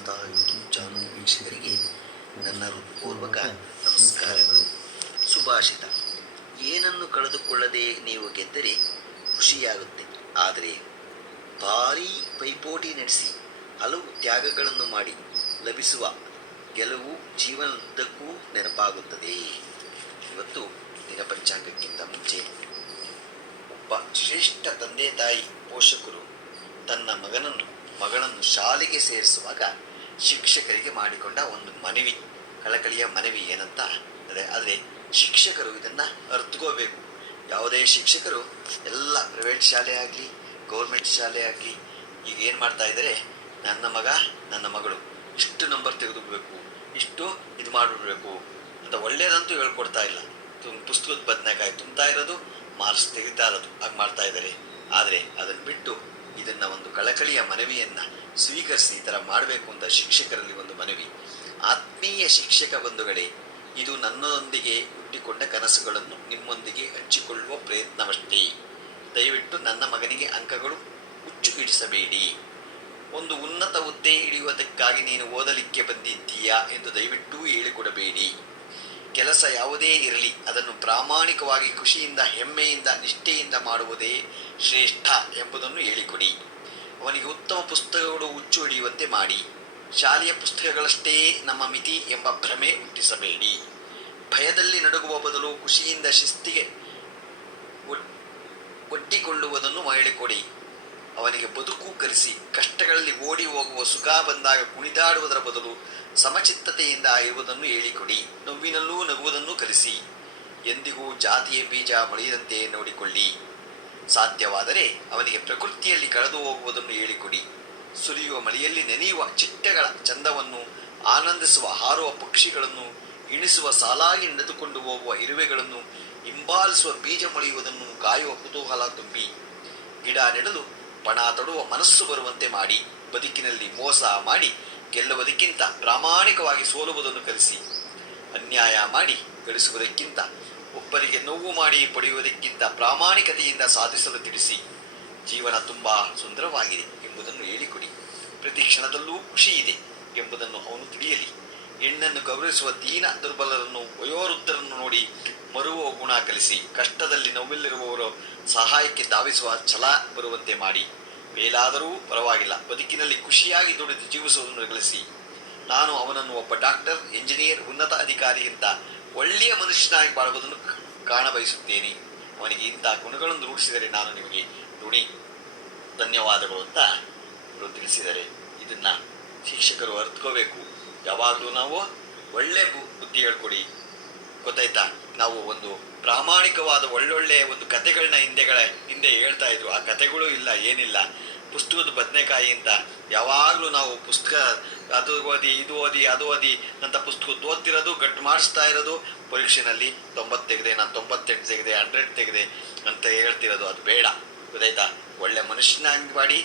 ಮಾತಾ YouTube channel ವೀಕ್ಷಕರಿಗೆ ನನ್ನ ಹೃತ್ಪೂರ್ವಕ ನಮಸ್ಕಾರಗಳು. ಸುಭಾಷಿತ: ಏನನ್ನು ಕಳೆದುಕೊಳ್ಳದೆ ನೀವು ಗೆದ್ದರೆ ಖುಷಿಯಾಗುತ್ತೆ, ಆದರೆ ಭಾರೀ ಪೈಪೋಟಿ ನಡೆಸಿ ಹಲವು ತ್ಯಾಗಗಳನ್ನು ಮಾಡಿ ಲಭಿಸುವ ಗೆಲುವು ಜೀವನದುದ್ದಕ್ಕೂ ನೆನಪಾಗುತ್ತದೆ. ಇವತ್ತು ದಿನ ಪಂಚಾಂಗಕ್ಕಿಂತ ಮುಂಚೆ ಒಬ್ಬ ಶ್ರೇಷ್ಠ ತಂದೆ ತಾಯಿ ಪೋಷಕರು ತನ್ನ ಮಗಳನ್ನು ಶಾಲೆಗೆ ಸೇರಿಸುವಾಗ ಶಿಕ್ಷಕರಿಗೆ ಮಾಡಿಕೊಂಡ ಒಂದು ಮನವಿ, ಕಳಕಳಿಯ ಮನವಿ ಏನಂತ ಆದರೆ ಶಿಕ್ಷಕರು ಇದನ್ನು ಅರ್ಥಕೋಬೇಕು. ಯಾವುದೇ ಶಿಕ್ಷಕರು ಎಲ್ಲ ಪ್ರೈವೇಟ್ ಶಾಲೆ ಆಗಲಿ ಗೌರ್ಮೆಂಟ್ ಶಾಲೆ ಆಗಲಿ ಈಗ ಏನು ಮಾಡ್ತಾ ಇದ್ದಾರೆ, ನನ್ನ ಮಗ ನನ್ನ ಮಗಳು ಇಷ್ಟು ನಂಬರ್ ತೆಗೆದುಕೋಬೇಕು, ಇಷ್ಟು ಇದು ಮಾಡಿಬಿಡ್ಬೇಕು ಅಂತ ಒಳ್ಳೆಯದಂತೂ ಹೇಳ್ಕೊಡ್ತಾ ಇಲ್ಲ. ಪುಸ್ತಕದ ಬದನೆಕಾಯಿ ತುಂಬ್ತಾ ಇರೋದು, ಮಾರ್ಕ್ಸ್ ತೆಗಿತಾ ಇರೋದು, ಹಾಗೆ ಮಾಡ್ತಾ ಇದ್ದಾರೆ. ಆದರೆ ಅದನ್ನು ಬಿಟ್ಟು ಇದನ್ನು ಒಂದು ಕಳಕಳಿಯ ಮನವಿಯನ್ನು ಸ್ವೀಕರಿಸಿ ಈ ಥರ ಮಾಡಬೇಕು ಅಂತ ಶಿಕ್ಷಕರಲ್ಲಿ ಒಂದು ಮನವಿ. ಆತ್ಮೀಯ ಶಿಕ್ಷಕ ಬಂಧುಗಳೇ, ಇದು ನನ್ನೊಂದಿಗೆ ಹುಟ್ಟಿಕೊಂಡ ಕನಸುಗಳನ್ನು ನಿಮ್ಮೊಂದಿಗೆ ಹಂಚಿಕೊಳ್ಳುವ ಪ್ರಯತ್ನವಷ್ಟೇ. ದಯವಿಟ್ಟು ನನ್ನ ಮಗನಿಗೆ ಅಂಕಗಳು ಹುಚ್ಚು ಹಿಡಿಸಬೇಡಿ. ಒಂದು ಉನ್ನತ ಹುದ್ದೆ ಹಿಡಿಯುವುದಕ್ಕಾಗಿ ನೀನು ಓದಲಿಕ್ಕೆ ಬಂದಿದ್ದೀಯಾ ಎಂದು ದಯವಿಟ್ಟು ಹೇಳಿಕೊಡಬೇಡಿ. ಕೆಲಸ ಯಾವುದೇ ಇರಲಿ ಅದನ್ನು ಪ್ರಾಮಾಣಿಕವಾಗಿ ಖುಷಿಯಿಂದ ಹೆಮ್ಮೆಯಿಂದ ನಿಷ್ಠೆಯಿಂದ ಮಾಡುವುದೇ ಶ್ರೇಷ್ಠ ಎಂಬುದನ್ನು ಹೇಳಿಕೊಡಿ. ಅವನಿಗೆ ಉತ್ತಮ ಪುಸ್ತಕಗಳು ಹುಚ್ಚು ಹಿಡಿಯುವಂತೆ ಮಾಡಿ. ಶಾಲೆಯ ಪುಸ್ತಕಗಳಷ್ಟೇ ನಮ್ಮ ಮಿತಿ ಎಂಬ ಭ್ರಮೆ ಹುಟ್ಟಿಸಬೇಡಿ. ಭಯದಲ್ಲಿ ನಡುಗುವ ಬದಲು ಖುಷಿಯಿಂದ ಶಿಸ್ತಿಗೆ ಒಡ್ಡಿಕೊಳ್ಳುವುದನ್ನು ಹೇಳಿಕೊಡಿ. ಅವನಿಗೆ ಬದುಕು ಕಲಿಸಿ. ಕಷ್ಟಗಳಲ್ಲಿ ಓಡಿ ಹೋಗುವ ಸುಖ ಬಂದಾಗ ಕುಣಿದಾಡುವುದರ ಬದಲು ಸಮಚಿತ್ತತೆಯಿಂದ ಇರುವುದನ್ನು ಹೇಳಿಕೊಡಿ. ನೋವಿನಲ್ಲೂ ನಗುವುದನ್ನು ಕಲಿಸಿ. ಎಂದಿಗೂ ಜಾತಿಯ ಬೀಜ ಮೊಳೆಯದಂತೆ ನೋಡಿಕೊಳ್ಳಿ. ಸಾಧ್ಯವಾದರೆ ಅವನಿಗೆ ಪ್ರಕೃತಿಯಲ್ಲಿ ಕಳೆದು ಹೋಗುವುದನ್ನು ಹೇಳಿಕೊಡಿ. ಸುರಿಯುವ ಮಳೆಯಲ್ಲಿ ನೆನೆಯುವ ಚಿಟ್ಟೆಗಳ ಚಂದವನ್ನು ಆನಂದಿಸುವ ಹಾರುವ ಪಕ್ಷಿಗಳನ್ನು, ಇಣಿಸುವ ಸಾಲಾಗಿ ನಡೆದುಕೊಂಡು ಹೋಗುವ ಇರುವೆಗಳನ್ನು, ಹಿಂಬಾಲಿಸುವ ಬೀಜ ಮೊಳೆಯುವುದನ್ನು ಕಾಯುವ ಕುತೂಹಲ ತುಂಬಿ. ಗಿಡ ನೆಡಲು ಪಣ ತೊಡುವ ಮನಸ್ಸು ಬರುವಂತೆ ಮಾಡಿ. ಬದುಕಿನಲ್ಲಿ ಮೋಸ ಮಾಡಿ ಗೆಲ್ಲುವುದಕ್ಕಿಂತ ಪ್ರಾಮಾಣಿಕವಾಗಿ ಸೋಲುವುದನ್ನು ಕಲಿಸಿ. ಅನ್ಯಾಯ ಮಾಡಿ ಗಳಿಸುವುದಕ್ಕಿಂತ, ಒಬ್ಬರಿಗೆ ನೋವು ಮಾಡಿ ಪಡೆಯುವುದಕ್ಕಿಂತ ಪ್ರಾಮಾಣಿಕತೆಯಿಂದ ಸಾಧಿಸಲು ತಿಳಿಸಿ. ಜೀವನ ತುಂಬ ಸುಂದರವಾಗಿದೆ ಎಂಬುದನ್ನು ಹೇಳಿಕೊಡಿ. ಪ್ರತಿ ಕ್ಷಣದಲ್ಲೂ ಖುಷಿ ಇದೆ ಎಂಬುದನ್ನು ಅವನು ತಿಳಿಯಲಿ. ಹೆಣ್ಣನ್ನು ಗೌರವಿಸುವ ದೀನ ದುರ್ಬಲರನ್ನು, ವಯೋವೃದ್ಧರನ್ನು ನೋಡಿ ಮರುವ ಗುಣ ಕಲಿಸಿ. ಕಷ್ಟದಲ್ಲಿ ನೋವಿಲ್ಲಿರುವವರು ಸಹಾಯಕ್ಕೆ ಧಾವಿಸುವ ಛಲ ಬರುವಂತೆ ಮಾಡಿ. ಮೇಲಾದರೂ ಪರವಾಗಿಲ್ಲ, ಬದುಕಿನಲ್ಲಿ ಖುಷಿಯಾಗಿ ದುಡಿದು ಜೀವಿಸುವುದನ್ನು ಕಲಿಸಿ. ನಾನು ಅವನನ್ನು ಒಬ್ಬ ಡಾಕ್ಟರ್, ಇಂಜಿನಿಯರ್, ಉನ್ನತ ಅಧಿಕಾರಿಗಿಂತ ಒಳ್ಳೆಯ ಮನುಷ್ಯನಾಗಿ ಬಾಳುವುದನ್ನು ಕಾಣಬಯಸುತ್ತೇನೆ. ಅವನಿಗೆ ಇಂಥ ಗುಣಗಳನ್ನು ರೂಢಿಸಿದರೆ ನಾನು ನಿಮಗೆ ಋಣಿ. ಧನ್ಯವಾದಗಳು ಅಂತ ಅವರು ತಿಳಿಸಿದ್ದಾರೆ. ಇದನ್ನು ಶಿಕ್ಷಕರು ಅರ್ಥಕೋಬೇಕು. ಯಾವಾಗಲೂ ನಾವು ಒಳ್ಳೆ ಬುದ್ಧಿ ಹೇಳ್ಕೊಡಿ, ಗೊತ್ತಾಯ್ತಾ? ನಾವು ಒಂದು ಪ್ರಾಮಾಣಿಕವಾದ ಒಳ್ಳೊಳ್ಳೆಯ ಒಂದು ಕಥೆಗಳನ್ನ ಹಿಂದೆ ಹೇಳ್ತಾ ಇದ್ರು. ಆ ಕಥೆಗಳು ಇಲ್ಲ, ಏನಿಲ್ಲ. ಪುಸ್ತಕದ ಬದನೆಕಾಯಿ ಅಂತ ಯಾವಾಗಲೂ ನಾವು ಪುಸ್ತಕ ಅದು ಓದಿ ಇದು ಓದಿ ಅದು ಓದಿ ಅಂತ ಪುಸ್ತಕ ಓದ್ತಿರೋದು, ಗಟ್ಟು ಮಾಡಿಸ್ತಾ ಇರೋದು, ಪರೀಕ್ಷೆನಲ್ಲಿ 90 ತೆಗೆದೆ, ನಾನು 98 ತೆಗೆದೆ, 100 ತೆಗೆದೆ ಅಂತ ಹೇಳ್ತಿರೋದು. ಅದು ಬೇಡ, ಗೊತ್ತಾಯ್ತಾ? ಒಳ್ಳೆ ಮನುಷ್ಯನಾಗಿ ಮಾಡಿ.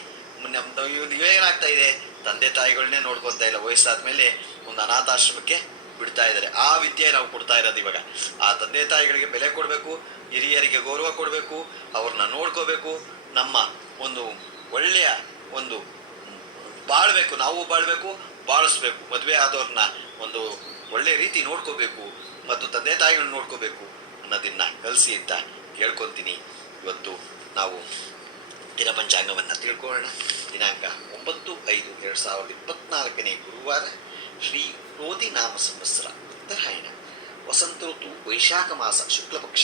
ಏನಾಗ್ತಾ ಇದೆ, ತಂದೆ ತಾಯಿಗಳನ್ನೇ ನೋಡ್ಕೊತಾ ಇಲ್ಲ. ವಯಸ್ಸಾದ ಮೇಲೆ ಒಂದು ಅನಾಥಾಶ್ರಮಕ್ಕೆ ಬಿಡ್ತಾ ಇದ್ದಾರೆ. ಆ ವಿದ್ಯೆ ನಾವು ಕೊಡ್ತಾ ಇರೋದು ಇವಾಗ. ಆ ತಂದೆ ತಾಯಿಗಳಿಗೆ ಬೆಲೆ ಕೊಡಬೇಕು, ಹಿರಿಯರಿಗೆ ಗೌರವ ಕೊಡಬೇಕು, ಅವ್ರನ್ನ ನೋಡ್ಕೋಬೇಕು, ನಮ್ಮ ಒಂದು ಒಳ್ಳೆಯ ಒಂದು ಬಾಳ್ಬೇಕು, ನಾವು ಬಾಳ್ಬೇಕು, ಬಾಳಿಸ್ಬೇಕು. ಮದುವೆ ಆದವ್ರನ್ನ ಒಂದು ಒಳ್ಳೆಯ ರೀತಿ ನೋಡ್ಕೋಬೇಕು ಮತ್ತು ತಂದೆ ತಾಯಿಗಳನ್ನ ನೋಡ್ಕೋಬೇಕು ಅನ್ನೋದನ್ನ ಕಲಿಸಿ ಅಂತ ಹೇಳ್ಕೊತೀನಿ. ಇವತ್ತು ನಾವು ದಿನ ಪಂಚಾಂಗವನ್ನು ತಿಳ್ಕೊಳ್ಳೋಣ. ದಿನಾಂಕ 9/5/2024 ಗುರುವಾರ, ಶ್ರೀ ಕ್ರೋಧಿ ನಾಮ ಸಂವತ್ಸರ, ಉತ್ತರಾಯಣ, ವಸಂತ ಋತು, ವೈಶಾಖ ಮಾಸ, ಶುಕ್ಲಪಕ್ಷ,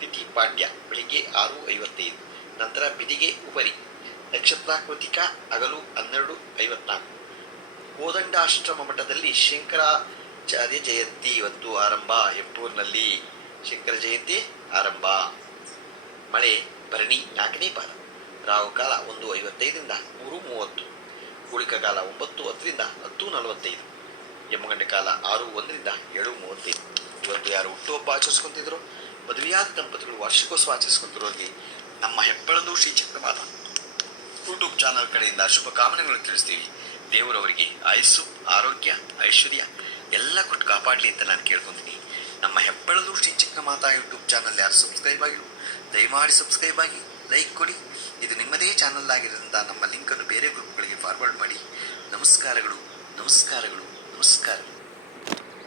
ತಿಥಿ ಪಾಡ್ಯ, ಬೆಳಿಗ್ಗೆ 6:55, ನಂತರ ಬಿದಿಗೆ ಉಪರಿ, ನಕ್ಷತ್ರ ಕೃತಿಕ, ಹಗಲು 12:54. ಕೋದಂಡಾಶ್ರಮ ಮಠದಲ್ಲಿ ಶಂಕರಾಚಾರ್ಯ ಜಯಂತಿ ಇವತ್ತು ಆರಂಭ. ಎಂಪೂರ್ನಲ್ಲಿ ಶಂಕರ ಜಯಂತಿ ಆರಂಭ. ಮಳೆ ಭರಣಿ 4ನೇ ಪಾದ. ರಾಹುಕಾಲ 1:55ರಿಂದ 3:30. ಗುಳಿಕ ಕಾಲ 9:10ರಿಂದ 10:45. ಯಮಗಂಡ ಕಾಲ 6:01ರಿಂದ 7:35. ಇವತ್ತು ಯಾರು ಹುಟ್ಟುಹಬ್ಬ ಆಚರಿಸ್ಕೊತಿದ್ರು, ಮದುವೆಯಾದ ದಂಪತಿಗಳು ವಾರ್ಷಿಕೋತ್ಸವ ಆಚರಿಸ್ಕೊಂತಿರೋರಿಗೆ ನಮ್ಮ ಹೆಬ್ಬಳದು ಶ್ರೀ ಚಕ್ರವಾದ ಯೂಟ್ಯೂಬ್ ಚಾನಲ್ ಕಡೆಯಿಂದ ಶುಭ ಕಾಮನೆಗಳನ್ನು ತಿಳಿಸ್ತೀವಿ. ದೇವರವರಿಗೆ ಆಯುಸ್ಸು, ಆರೋಗ್ಯ, ಐಶ್ವರ್ಯ ಎಲ್ಲ ಕೊಟ್ಟು ಕಾಪಾಡಲಿ ಅಂತ ನಾನು ಕೇಳ್ಕೊತೀನಿ. ನಮ್ಮ ಹೆಬ್ಬಳದು ಶ್ರೀ ಚಕ್ರಮಾತಾ ಯೂಟ್ಯೂಬ್ ಚಾನಲ್ ಯಾರು ಸಬ್ಸ್ಕ್ರೈಬ್ ಆಗಿಲ್ಲ, ದಯಮಾಡಿ ಸಬ್ಸ್ಕ್ರೈಬ್ ಆಗಿ ಲೈಕ್ ಕೊಡಿ. ಇದು ನಿಮ್ಮದೇ ಚಾನಲ್ ಆಗಿರೋದ್ರಿಂದ ನಮ್ಮ ಲಿಂಕನ್ನು ಬೇರೆ ಗ್ರೂಪ್ಗಳಿಗೆ ಫಾರ್ವರ್ಡ್ ಮಾಡಿ. ನಮಸ್ಕಾರಗಳು. ನಮಸ್ಕಾರಗಳು. ನಮಸ್ಕಾರ.